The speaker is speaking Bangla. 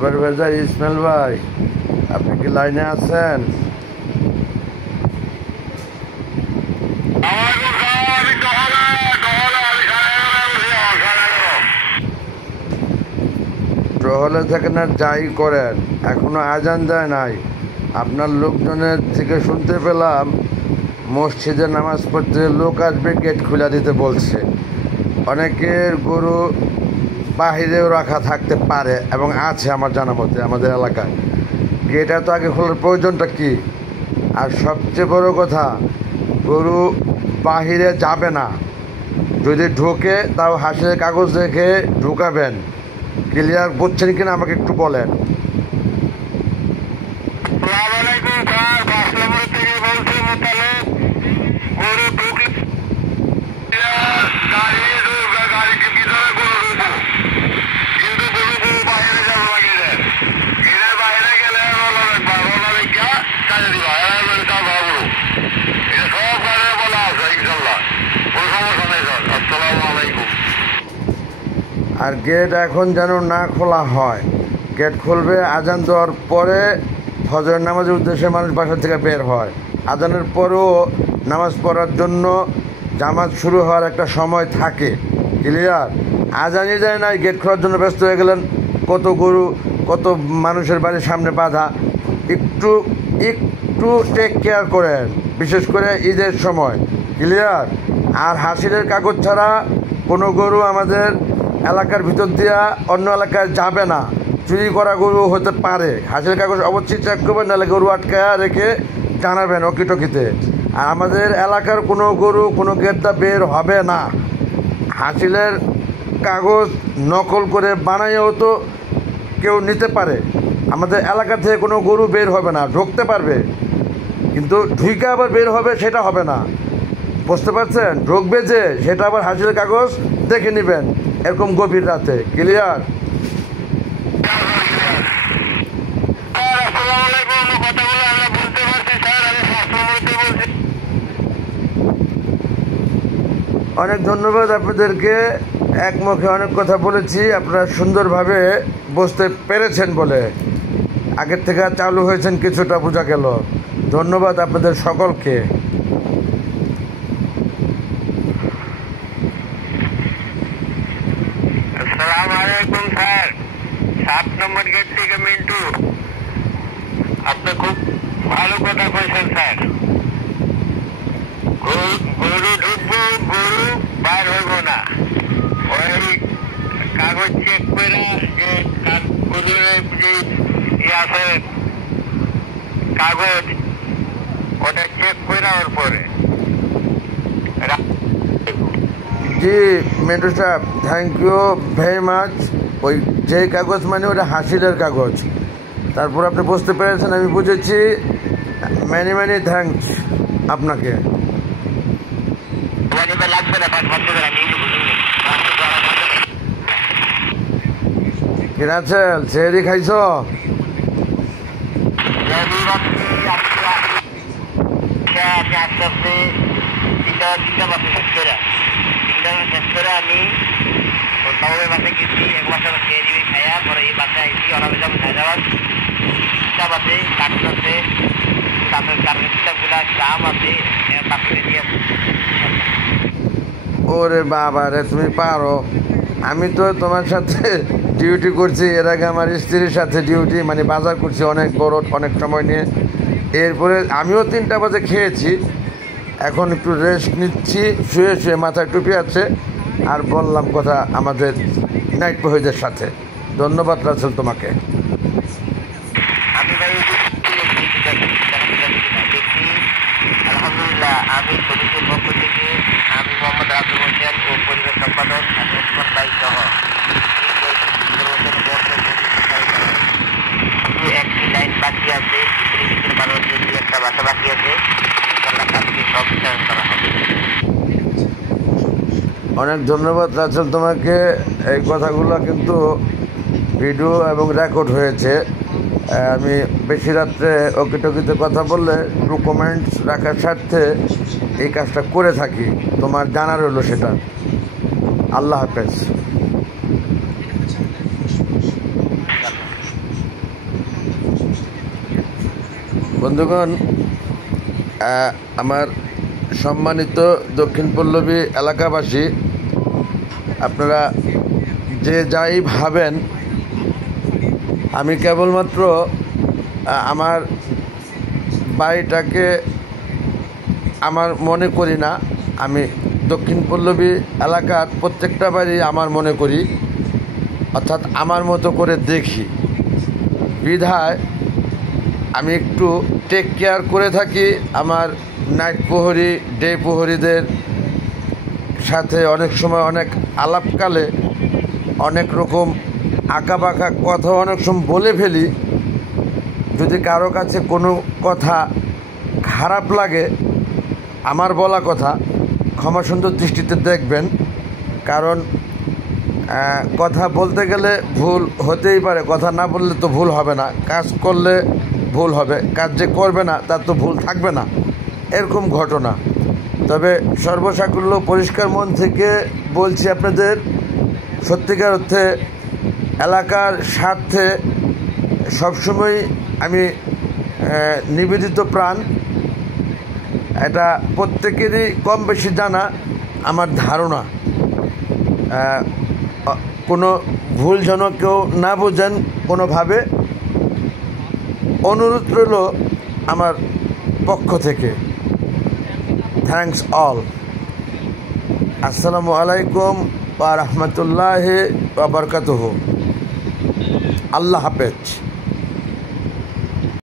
সুপারভাইজার ইসমাইল ভাই, আপনি কি লাইনে আছেন? টহলে থাকেন আর যাই করেন, এখনো আজান দেয় নাই। আপনার লোকজনের থেকে শুনতে পেলাম মসজিদে নামাজ পড়তে লোক আসবে, গেট খুলে দিতে বলছে। অনেকের গরু বাহিরেও রাখা থাকতে পারে এবং আছে আমার জানা মতে আমাদের এলাকায়। গেটটা তো আগে খোলার প্রয়োজনটা কি? আর সবচেয়ে বড় কথা, গরু বাহিরে যাবে না, যদি ঢোকে তাও হাঁসের কাগজ দেখে ঢুকাবেন। ক্লিয়ার বুঝছেন কিনা আমাকে একটু বলেন। আর গেট এখন যেন না খোলা হয়। গেট খুলবে আজান দেওয়ার পরে, ফজরের নামাজের উদ্দেশ্যে মানুষ বাসা থেকে বের হয়। আজানের পরেও নামাজ পড়ার জন্য জামাত শুরু হওয়ার একটা সময় থাকে। ক্লিয়ার? আজানই যায় না, গেট খোলার জন্য ব্যস্ত হয়ে গেলেন। কত গরু, কত মানুষের বাড়ির সামনে বাঁধা। একটু টেক কেয়ার করেন, বিশেষ করে ঈদের সময়। ক্লিয়ার? আর হাসিলের কাগজ ছাড়া কোনো গরু আমাদের এলাকার ভিতর দিয়া অন্য এলাকায় যাবে না। চুরি করা গরু হতে পারে। হাসিলের কাগজ অবশ্যই চেক করবেন, নাহলে গরু আটকায় রেখে জানাবেন অকিটকিতে। আর আমাদের এলাকার কোনো গরু কোনো গেটটা বের হবে না। হাসিলের কাগজ নকল করে বানাইও তো কেউ নিতে পারে। আমাদের এলাকা থেকে কোনো গরু বের হবে না, ঢুকতে পারবে, কিন্তু ঢুকে আবার বের হবে সেটা হবে না। বুঝতে পারছেন? ঢুকবে যে, সেটা আবার হাসিলের কাগজ দেখে নেবেন এরকম গভীর রাতে। ক্লিয়ার? অনেক ধন্যবাদ আপনাদেরকে। একমুখে অনেক কথা বলেছি, আপনারা সুন্দরভাবে বুঝতে পেরেছেন বলে আগের থেকে চালু হয়েছেন কিছুটা বোঝা গেল। ধন্যবাদ আপনাদের সকলকে। আসসালামু আলাইকুম স্যার, 7 নম্বর গেট থেকে মিন্টু। আপনি খুব ভালো কথা কইছেন স্যার। গরু ঢুকবো, গরু বাইর হইব না। ওই কাগজ চেক করে যে গরুর যে আছে কাগজ, ওটা চেক করে ওর পরে। জি মেন্টু সাহেব, থ্যাংক ইউ ভেরি মাচ। ওই যেই কাগজ মানে ওটা হাসিলের কাগজ। তারপর আপনি বুঝতে পেরেছেন, আমি বুঝেছি। ম্যানি ম্যানি থ্যাংকস আপনাকে। কিনাছেন সেহরি খাইছ? আমি বাবুর বাসায় গেছি, এক মাসে খেয়ে দিবি খাইয়া পরে এই বাসায় আইসি। অনামে যাবো হায়দ্রাবাদ। কিতাব আছে, কার্টুন আছে, তারপরে কার্টুন কিতাবগুলা দাম আছে, পাখিয়ে দিয়ে। ওরে বাবা রে, তুমি পারো। আমি তো তোমার সাথে ডিউটি করছি এর আগে, আমার স্ত্রীর সাথে ডিউটি মানে বাজার করছি অনেক বড়, অনেক সময় নিয়ে। এরপরে আমিও 3টা বাজে খেয়েছি, এখন একটু রেস্ট নিচ্ছি, শুয়ে শুয়ে, মাথায় টুপি আছে। আর বললাম কথা আমাদের নাইট প্রহেজের সাথে। ধন্যবাদ রাসেল তোমাকে। আলহামদুলিল্লাহ, আমি সমিতির পক্ষ থেকে আমি মোহাম্মদ রাজুল হোসেন ও পরিবেশ সম্পাদক ওসমান ভাই সহ একটি লাইন বাকি আছে, মানুষের একটা বাসা বাকি আছে, সব বিচারণ করা হবে। অনেক ধন্যবাদ রাসেল তোমাকে। এই কথাগুলো কিন্তু ভিডিও এবং রেকর্ড হয়েছে। আমি বেশি রাত্রে অকিটকিতে কথা বললে একটু কমেন্টস রাখার স্বার্থে এই কাজটা করে থাকি। তোমার জানার হলো সেটা। আল্লাহ হাফেজ। বন্ধুগণ, আমার সম্মানিত দক্ষিণ পল্লবী এলাকাবাসী, আপনারা যে যাই ভাবেন, আমি কেবলমাত্র আমার বাড়িটাকে আমার মনে করি না, আমি দক্ষিণ পল্লবী এলাকার প্রত্যেকটা বাড়ি আমার মনে করি, অর্থাৎ আমার মতো করে দেখি। বিধায় আমি একটু টেক কেয়ার করে থাকি আমার নাইট প্রহরী, ডে প্রহরীদের সাথে। অনেক সময় অনেক আলাপকালে অনেক রকম আঁকাবাঁকা কথা অনেক সময় বলে ফেলি। যদি কারো কাছে কোনো কথা খারাপ লাগে, আমার বলা কথা, ক্ষমা সুন্দর দৃষ্টিতে দেখবেন। কারণ কথা বলতে গেলে ভুল হতেই পারে, কথা না বললে তো ভুল হবে না। কাজ করলে ভুল হবে, কাজ যে করবে না তার তো ভুল থাকবে না, এরকম ঘটনা। তবে সর্বসাকুল্য পরিষ্কার মন থেকে বলছি আপনাদের, সত্যিকার অর্থে এলাকার স্বার্থে সবসময় আমি নিবেদিত প্রাণ। এটা প্রত্যেকেরই কম বেশি জানা আমার ধারণা। কোনো ভুল যেন কেউ না বোঝেন কোনোভাবে, অনুরোধ রইল আমার পক্ষ থেকে। Thanks all. আসসালামু আলাইকুম ওয়া রাহমাতুল্লাহি ওয়া বারাকাতুহু। আল্লাহ হাফেজ।